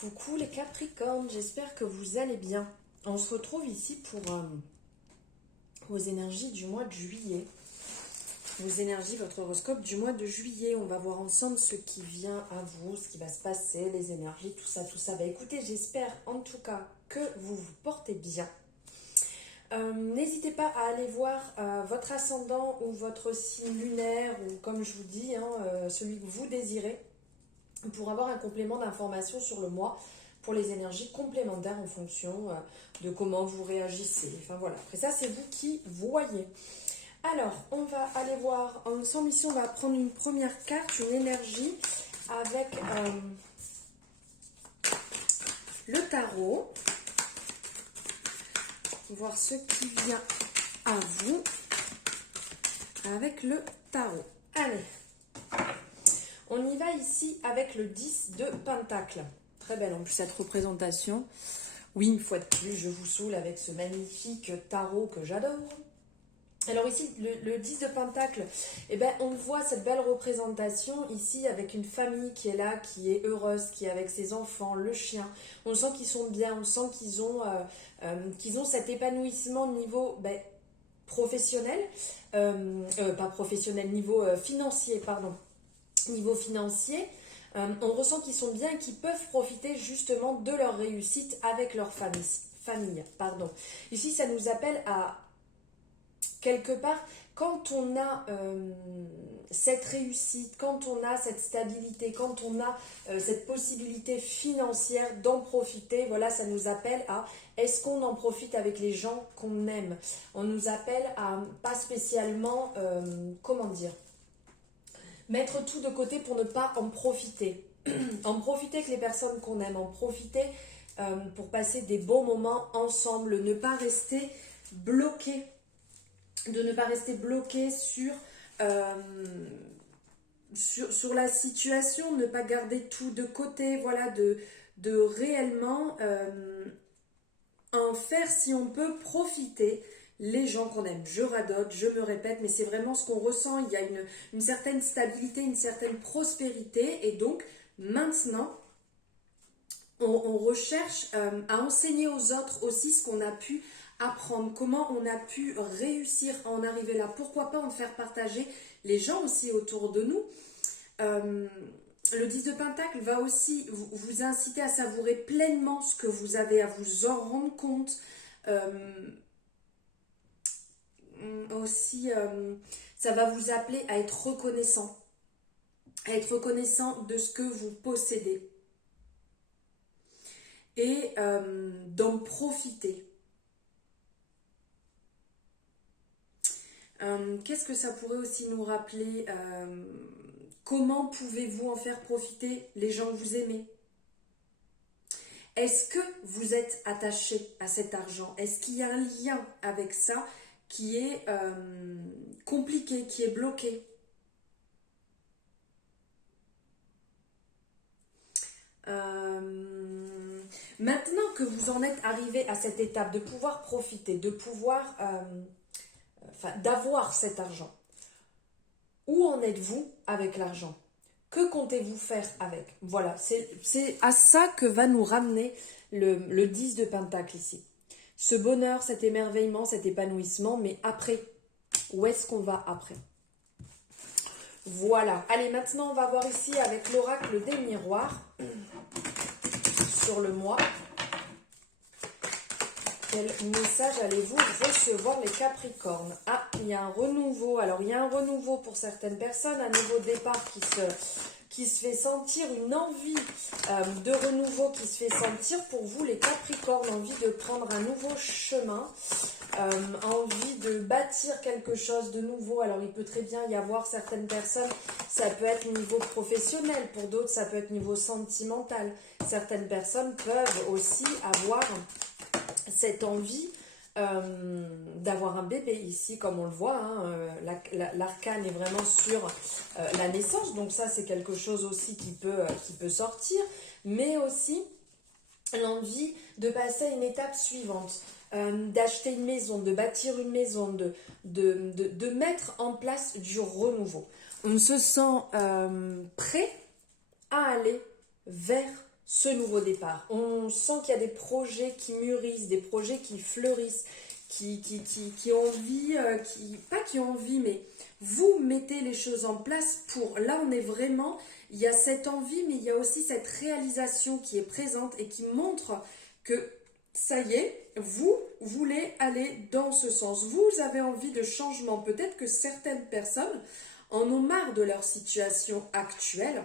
Coucou les Capricornes, j'espère que vous allez bien. On se retrouve ici pour vos énergies du mois de juillet. Vos énergies, votre horoscope du mois de juillet. On va voir ensemble ce qui vient à vous, ce qui va se passer, les énergies, tout ça, tout ça. Bah écoutez, j'espère en tout cas que vous vous portez bien. N'hésitez pas à aller voir votre ascendant ou votre signe lunaire, ou comme je vous dis, celui que vous désirez, pour avoir un complément d'information sur le mois, pour les énergies complémentaires en fonction de comment vous réagissez. Enfin voilà, après ça c'est vous qui voyez. Alors, on va aller voir, ensemble ici on va prendre une première carte, une énergie avec le tarot. Voir ce qui vient à vous avec le tarot. Allez, on y va ici avec le 10 de Pentacle. Très belle en plus cette représentation. Oui, une fois de plus, je vous saoule avec ce magnifique tarot que j'adore. Alors ici, le 10 de Pentacle, eh ben, on voit cette belle représentation ici avec une famille qui est là, qui est heureuse, qui est avec ses enfants, le chien. On sent qu'ils sont bien, on sent qu'ils ont cet épanouissement au niveau professionnel, pas professionnel, niveau financier, pardon. Niveau financier, on ressent qu'ils sont bien et qu'ils peuvent profiter justement de leur réussite avec leur famille. Pardon. Ici, ça nous appelle à quelque part, quand on a cette réussite, quand on a cette stabilité, quand on a cette possibilité financière d'en profiter, voilà, ça nous appelle à est-ce qu'on en profite avec les gens qu'on aime. On nous appelle à pas spécialement, mettre tout de côté pour ne pas en profiter. En profiter avec les personnes qu'on aime, en profiter pour passer des bons moments ensemble, ne pas rester bloqué. De ne pas rester bloqué sur la situation, ne pas garder tout de côté, voilà, de réellement en faire, si on peut, profiter les gens qu'on aime. Je radote, je me répète, mais c'est vraiment ce qu'on ressent. Il y a une certaine stabilité, une certaine prospérité, et donc maintenant, on recherche à enseigner aux autres aussi ce qu'on a pu apprendre, comment on a pu réussir à en arriver là. Pourquoi pas en faire partager les gens aussi autour de nous. Le 10 de Pentacle va aussi vous inciter à savourer pleinement ce que vous avez, à vous en rendre compte. Ça va vous appeler à être reconnaissant de ce que vous possédez et d'en profiter. Qu'est-ce que ça pourrait aussi nous rappeler? Comment pouvez-vous en faire profiter les gens que vous aimez? Est-ce que vous êtes attaché à cet argent? Est-ce qu'il y a un lien avec ça qui est compliqué, qui est bloqué? Maintenant que vous en êtes arrivé à cette étape de pouvoir profiter, de pouvoir d'avoir cet argent, où en êtes-vous avec l'argent? Que comptez-vous faire avec? Voilà, c'est à ça que va nous ramener le 10 de Pentacle ici. Ce bonheur, cet émerveillement, cet épanouissement, mais après, où est-ce qu'on va après? Voilà, allez, maintenant on va voir ici avec l'oracle des miroirs sur le mois. Quel message allez-vous recevoir les Capricornes? Ah, il y a un renouveau. Alors, il y a un renouveau pour certaines personnes, un nouveau départ qui se fait sentir, une envie de renouveau qui se fait sentir pour vous les Capricornes, envie de prendre un nouveau chemin, envie de bâtir quelque chose de nouveau. Alors, il peut très bien y avoir certaines personnes, ça peut être niveau professionnel, pour d'autres, ça peut être niveau sentimental. Certaines personnes peuvent aussi avoir cette envie d'avoir un bébé ici, comme on le voit, l'arcane est vraiment sur la naissance, donc ça c'est quelque chose aussi qui peut sortir, mais aussi l'envie de passer à une étape suivante, d'acheter une maison, de bâtir une maison, de mettre en place du renouveau. On se sent prêt à aller vers ce nouveau départ. On sent qu'il y a des projets qui mûrissent, des projets qui fleurissent, qui ont envie, pas qui ont envie, mais vous mettez les choses en place pour, là on est vraiment, il y a cette envie, mais il y a aussi cette réalisation qui est présente et qui montre que ça y est, vous voulez aller dans ce sens. Vous avez envie de changement. Peut-être que certaines personnes en ont marre de leur situation actuelle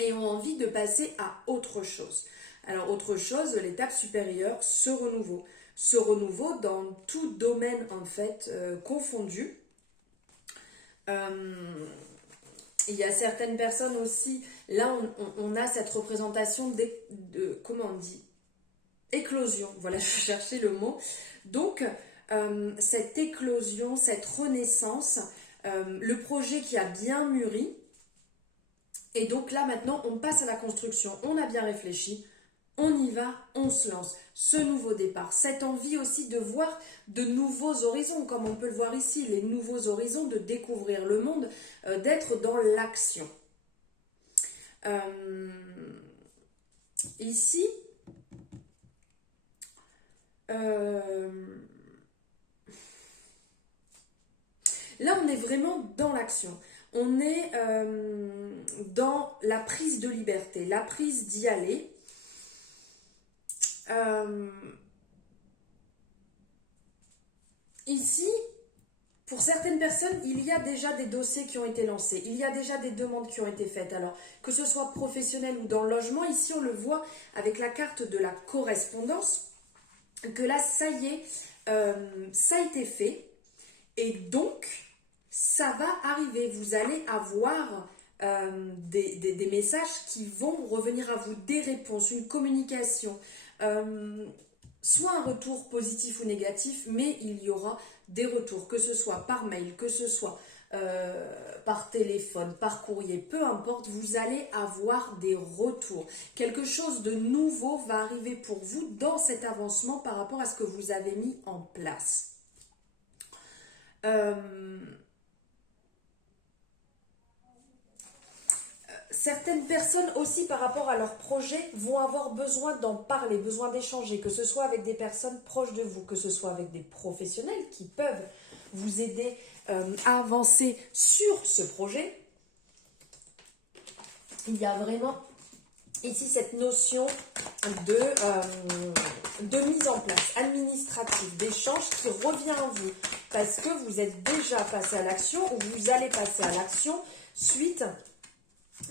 et ont envie de passer à autre chose. Alors autre chose, l'étape supérieure, ce renouveau. Ce renouveau dans tout domaine en fait confondu. Il y a certaines personnes aussi, là on a cette représentation comment on dit, éclosion, voilà, je cherchais le mot. Donc cette éclosion, cette renaissance, le projet qui a bien mûri, et donc là maintenant on passe à la construction, on a bien réfléchi, on y va, on se lance. Ce nouveau départ, cette envie aussi de voir de nouveaux horizons, comme on peut le voir ici, les nouveaux horizons, de découvrir le monde, d'être dans l'action. Ici, là on est vraiment dans l'action. On est dans la prise de liberté, la prise d'y aller. Ici, pour certaines personnes, il y a déjà des dossiers qui ont été lancés, il y a déjà des demandes qui ont été faites. Alors, que ce soit professionnel ou dans le logement, ici on le voit avec la carte de la correspondance, que là, ça y est, ça a été fait. Et donc, ça va arriver. Vous allez avoir des messages qui vont revenir à vous, des réponses, une communication, soit un retour positif ou négatif, mais il y aura des retours, que ce soit par mail, que ce soit par téléphone, par courrier, peu importe, vous allez avoir des retours. Quelque chose de nouveau va arriver pour vous dans cet avancement par rapport à ce que vous avez mis en place. Certaines personnes aussi par rapport à leur projet vont avoir besoin d'en parler, besoin d'échanger, que ce soit avec des personnes proches de vous, que ce soit avec des professionnels qui peuvent vous aider à avancer sur ce projet. Il y a vraiment ici cette notion de mise en place administrative, d'échange qui revient à vous parce que vous êtes déjà passé à l'action ou vous allez passer à l'action suite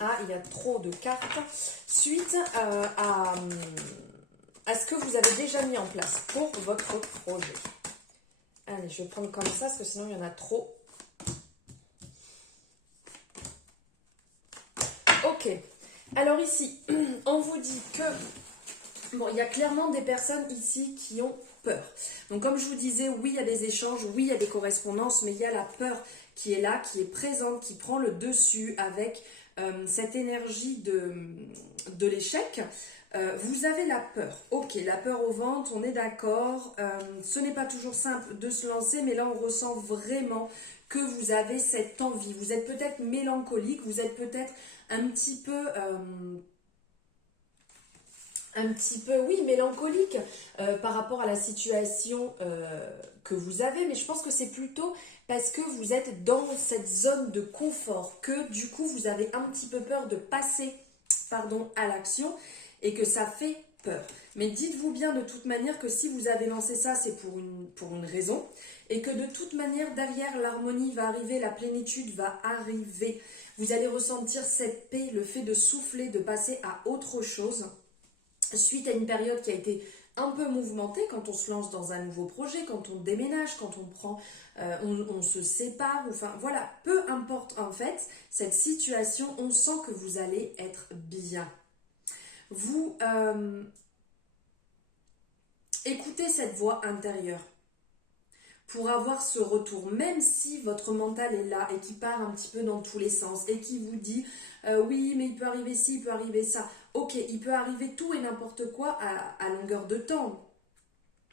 à, il y a trop de cartes, suite à ce que vous avez déjà mis en place pour votre projet. Allez, je vais prendre comme ça parce que sinon il y en a trop. Ok. Alors ici, on vous dit que, bon, il y a clairement des personnes ici qui ont peur. Donc comme je vous disais, oui, il y a des échanges, oui, il y a des correspondances, mais il y a la peur qui est là, qui est présente, qui prend le dessus avec cette énergie de l'échec. Vous avez la peur. Ok, la peur au ventre, on est d'accord. Ce n'est pas toujours simple de se lancer, mais là, on ressent vraiment que vous avez cette envie. Vous êtes peut-être mélancolique, vous êtes peut-être un petit peu, oui, mélancolique par rapport à la situation que vous avez, mais je pense que c'est plutôt parce que vous êtes dans cette zone de confort, que du coup vous avez un petit peu peur de passer, à l'action et que ça fait peur. Mais dites-vous bien de toute manière que si vous avez lancé ça, c'est pour une raison et que de toute manière derrière l'harmonie va arriver, la plénitude va arriver. Vous allez ressentir cette paix, le fait de souffler, de passer à autre chose suite à une période qui a été un peu mouvementée quand on se lance dans un nouveau projet, quand on déménage, quand on prend, on se sépare, enfin voilà, peu importe en fait cette situation, on sent que vous allez être bien. Vous écoutez cette voix intérieure pour avoir ce retour, même si votre mental est là et qui part un petit peu dans tous les sens et qui vous dit oui mais il peut arriver ci, il peut arriver ça. Ok, il peut arriver tout et n'importe quoi à longueur de temps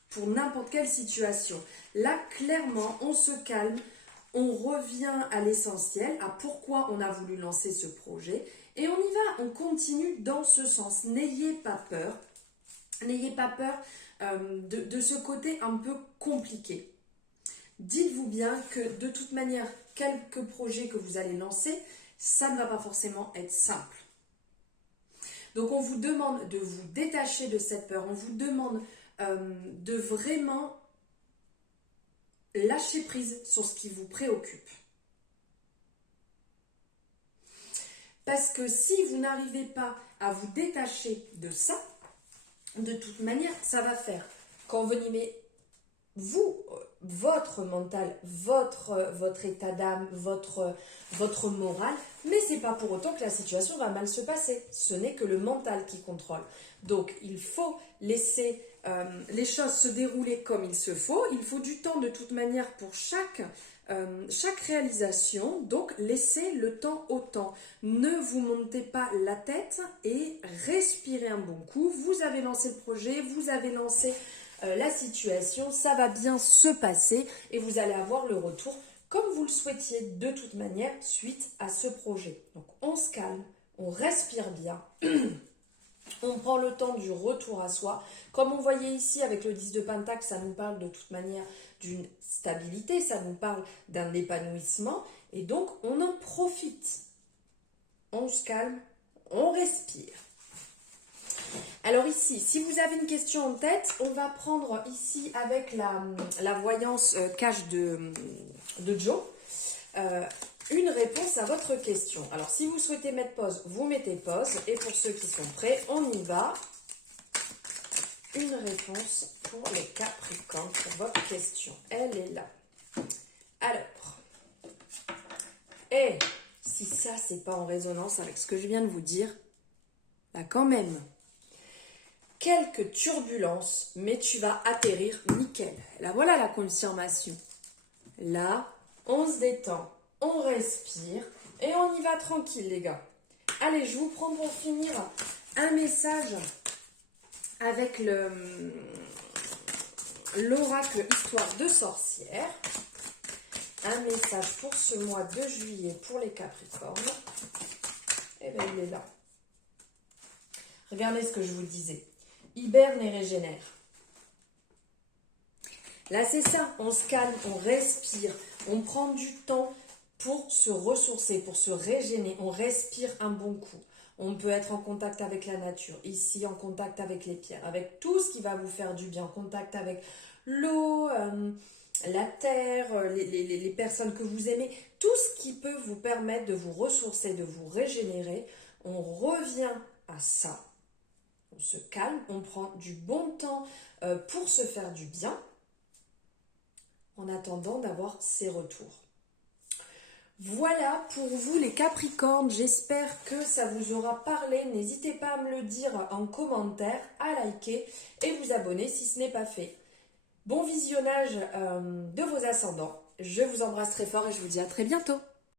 pour n'importe quelle situation. Là clairement on se calme, on revient à l'essentiel, à pourquoi on a voulu lancer ce projet Et on y va, on continue dans ce sens. N'ayez pas peur. N'ayez pas peur de ce côté un peu compliqué. Dites-vous bien que de toute manière, quelques projets que vous allez lancer, ça ne va pas forcément être simple. Donc on vous demande de vous détacher de cette peur, on vous demande de vraiment lâcher prise sur ce qui vous préoccupe. Parce que si vous n'arrivez pas à vous détacher de ça, de toute manière, ça va faire qu'envenimez vous, votre mental, votre état d'âme, votre morale, mais c'est pas pour autant que la situation va mal se passer. Ce n'est que le mental qui contrôle. Donc, il faut laisser les choses se dérouler comme il se faut. Il faut du temps de toute manière pour chaque réalisation. Donc, laissez le temps au temps. Ne vous montez pas la tête et respirez un bon coup. Vous avez lancé le projet, vous avez lancé la situation, ça va bien se passer et vous allez avoir le retour comme vous le souhaitiez de toute manière suite à ce projet. Donc on se calme, on respire bien, on prend le temps du retour à soi. Comme on voyait ici avec le 10 de Pentacle, ça nous parle de toute manière d'une stabilité, ça nous parle d'un épanouissement et donc on en profite. On se calme, on respire. Alors ici, si vous avez une question en tête, on va prendre ici avec la voyance cache de Joe, une réponse à votre question. Alors si vous souhaitez mettre pause, vous mettez pause. Et pour ceux qui sont prêts, on y va. Une réponse pour les Capricornes, pour votre question. Elle est là. Alors, et si ça, c'est pas en résonance avec ce que je viens de vous dire, là quand même... Quelques turbulences, mais tu vas atterrir nickel. Là, voilà la confirmation. Là, on se détend, on respire et on y va tranquille, les gars. Allez, je vous prends pour finir un message avec l'oracle Histoire de sorcière. Un message pour ce mois de juillet pour les Capricornes. Et bien, il est là. Regardez ce que je vous disais. Hiberne et régénère. Là, c'est ça. On se calme, on respire, on prend du temps pour se ressourcer, pour se régénérer. On respire un bon coup. On peut être en contact avec la nature, ici en contact avec les pierres, avec tout ce qui va vous faire du bien, en contact avec l'eau, la terre, les personnes que vous aimez, tout ce qui peut vous permettre de vous ressourcer, de vous régénérer. On revient à ça. On se calme, on prend du bon temps pour se faire du bien en attendant d'avoir ces retours. Voilà pour vous les Capricornes, j'espère que ça vous aura parlé. N'hésitez pas à me le dire en commentaire, à liker et vous abonner si ce n'est pas fait. Bon visionnage de vos ascendants, je vous embrasse très fort et je vous dis à très bientôt.